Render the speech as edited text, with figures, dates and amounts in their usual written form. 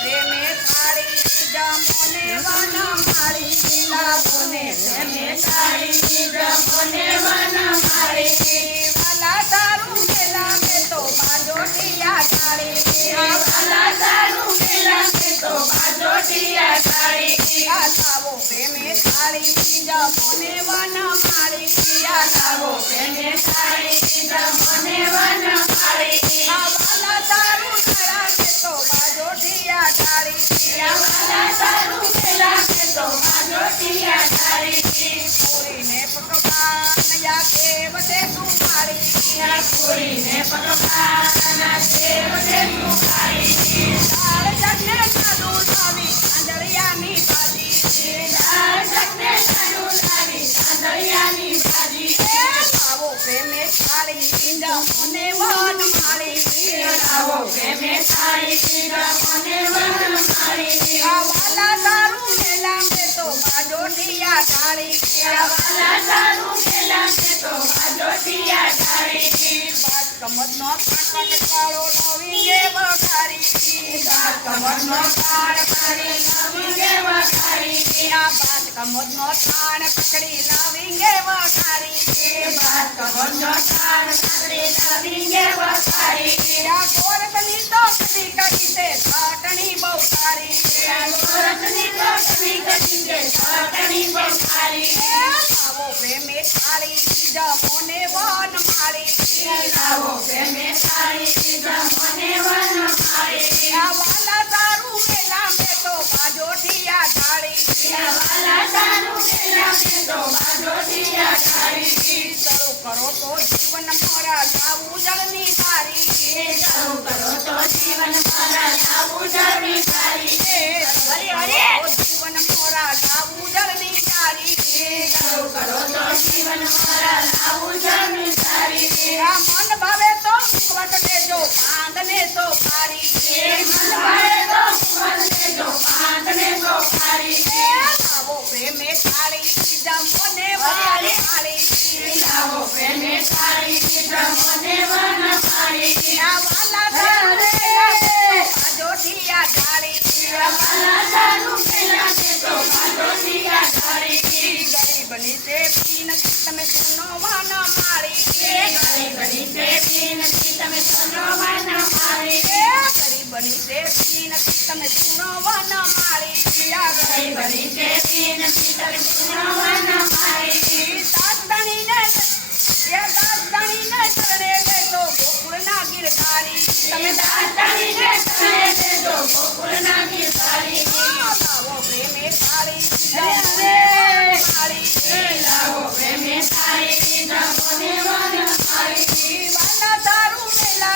પ્રેમે થાળી જમોને વનમાળી લાગોને પ્રેમે થાળી જમોને વનમાળી વાલા તારું મેલા કે તો બાજોટિયા થાળી વાલા તારું મેલા કે તો બાજોટિયા થાળી લાવો પ્રેમે થાળી જમોને વનમાળી લાવો પ્રેમે થાળી જમોને વનમાળી વાલા તારું મેલા કે તો બાજોટિયા થાળી વાલા તારું મેલા કે તો બાજોટિયા થાળી પૂરીને પકવાન યા કેવતે તું મારી પૂરીને પકવાન કેવતે તું મારી દાળ જગને ચાલુ લાવી આંધળિયાની ભાજી દાળ જગને ચાલુ લાવી આંધળિયાની ભાજી લાવો પ્રેમે થાળી જમોને વનમાળી લાવો પ્રેમે થાળી જમોને વનમાળી વાલા તારું મેલા કે તો બાજોટિયા થાળી વાલા તારું મેલા કે તો બાજોટિયા થાળી બાદ કમરનો થાળ વાળો લાવીને વઘારી બાદ કમરનો થાળ પાડી લાવીને વઘારી બાદ કમરનો થાળ પકડી લાવીને વઘારી બાદ કમરનો થાળ પકડી લાવીને વઘારી ગોરખની તો કદી કદી તે થાટણી બહુ સારી ગોરખની તો કદી કદી તે થાટણી બહુ સારી લાવો પ્રેમે થાળી જમોને વનમાળી લાવો પ્રેમે થાળી જમોને વનમાળી વાલા તારું મેલા મે તો બાજોટિયા થાળી વાલા તારું મેલા મે તો બાજોટિયા થાળી શરૂ કરો તો જીવન મારા લાવું જળની ધારી શરૂ કરો તો જીવન મારા લાવું જળની ધારી હરે હરે જીવન મારા લાવું જળની ધારી શરૂ કરો તો જીવન મારા લાવું જળની ધારી મન ભાવે તો મુખવટ દેજો પાંદને તો પારી મન ભાવે તો મુખવટ દેજો પાંદને તો પારી લાવો પ્રેમે થાળી જમોને વનમાળી લાવો પ્રેમે થાળી જમોને વનમાળી વાલા તારું બાજોટિયા થાળી વાલા તારું મેલા કે તો બાજોટિયા થાળી ગરીબની સેવી નથી તમે સુનો વનમાળી ગરીબની સેવી નથી તમે સુનો વનમાળી ગરીબની સેવી નથી તમે સુનો વનમાળી ગરીબની સેવી નથી તમે સુનો વનમાળી દાસદાણીને ચરણે દેજો ગોકુળના ગીરધારી તમે દાસદાણીને ચરણે દેજો ગોકુળના ગીરધારી